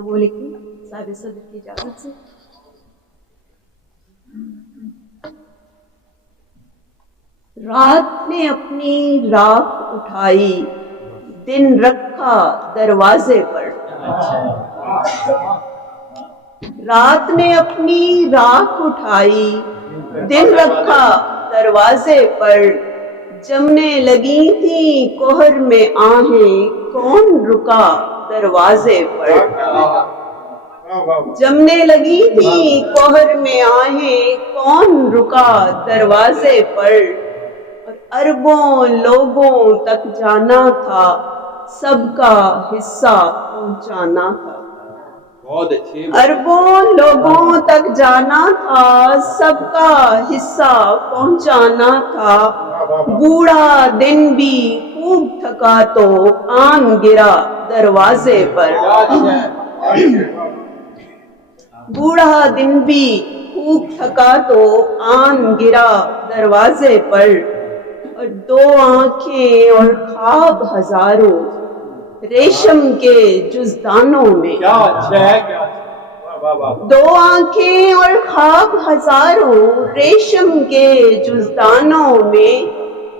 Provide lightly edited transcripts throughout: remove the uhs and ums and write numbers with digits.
السلام علیکم صاحب صدر کی اجازت سے رات نے اپنی راکھ اٹھائی دن رکھا دروازے پر رات نے اپنی راکھ اٹھائی دن رکھا دروازے پر جمنے لگی تھیں کوہر میں آہیں کون رکا دروازے پر جمنے لگی تھی کوہر میں آہیں کون رکا دروازے پر اور اربوں لوگوں تک جانا تھا سب کا حصہ پہنچانا تھا اربوں لوگوں تک جانا تھا سب کا حصہ پہنچانا تھا بوڑھا دن بھی خوب تھکا تو آن گرا دروازے پر بوڑھا دن بھی خوب تھکا تو آن گرا دروازے پر اور دو آنکھیں اور خواب ہزاروں ریشم کے جزدانوں میں دو آنکھیں اور خواب ہزاروں ریشم کے جزدانوں میں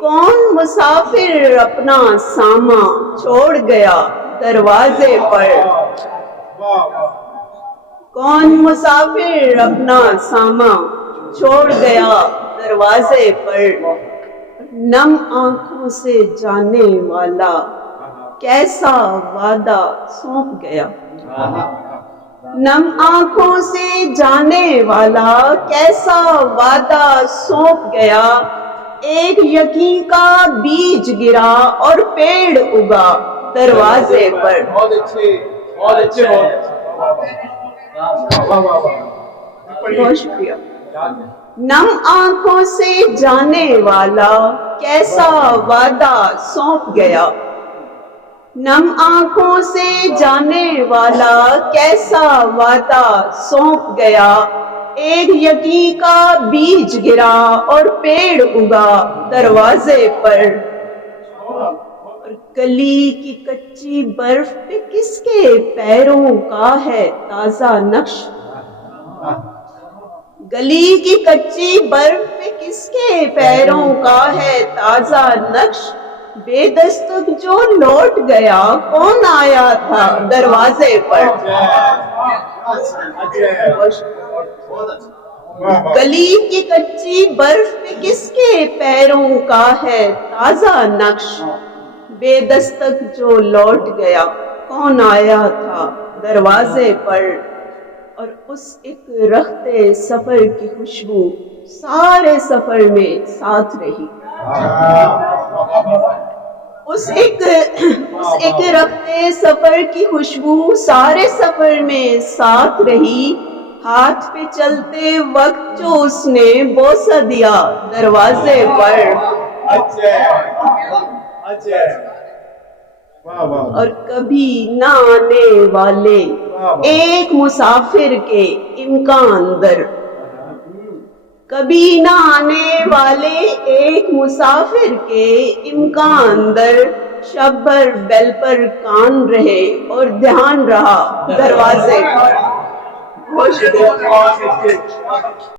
کون مسافر اپنا ساما چھوڑ گیا دروازے پر کون مسافر اپنا ساما چھوڑ گیا دروازے پر نم آنکھوں سے جانے والا کیسا وعدہ سونپ گیا نم آنکھوں سے جانے والا کیسا وعدہ سونپ گیا ایک یقین کا بیج گرا اور پیڑ اگا دروازے پر بہت شکریہ نم آنکھوں سے جانے والا کیسا وعدہ سونپ گیا نم آنکھوں سے جانے والا کیسا وعدہ سونپ گیا ایک یقین کا بیج گرا اور پیڑ اگا دروازے پر اور گلی کی کچی برف پہ کس کے پیروں کا ہے تازہ نقش گلی کی کچی برف پہ کس کے پیروں کا ہے تازہ نقش بے دستک جو لوٹ گیا کون آیا تھا دروازے پر گلی کی کچی برف پہ کس کے پیروں کا ہے تازہ نقش بے دستک جو لوٹ گیا کون آیا تھا دروازے پر اور اس ایک رختے سفر کی خوشبو سارے سفر میں ساتھ رہی اس ایک رختے سفر کی خوشبو سارے سفر میں ساتھ رہی ہاتھ پہ چلتے وقت جو اس نے بوسہ دیا دروازے پر اور کبھی نہ آنے والے ایک مسافر کے امکان در کبھی نہ آنے والے ایک مسافر کے امکان در شب بھر بیل پر کان رہے اور دھیان رہا دروازے پر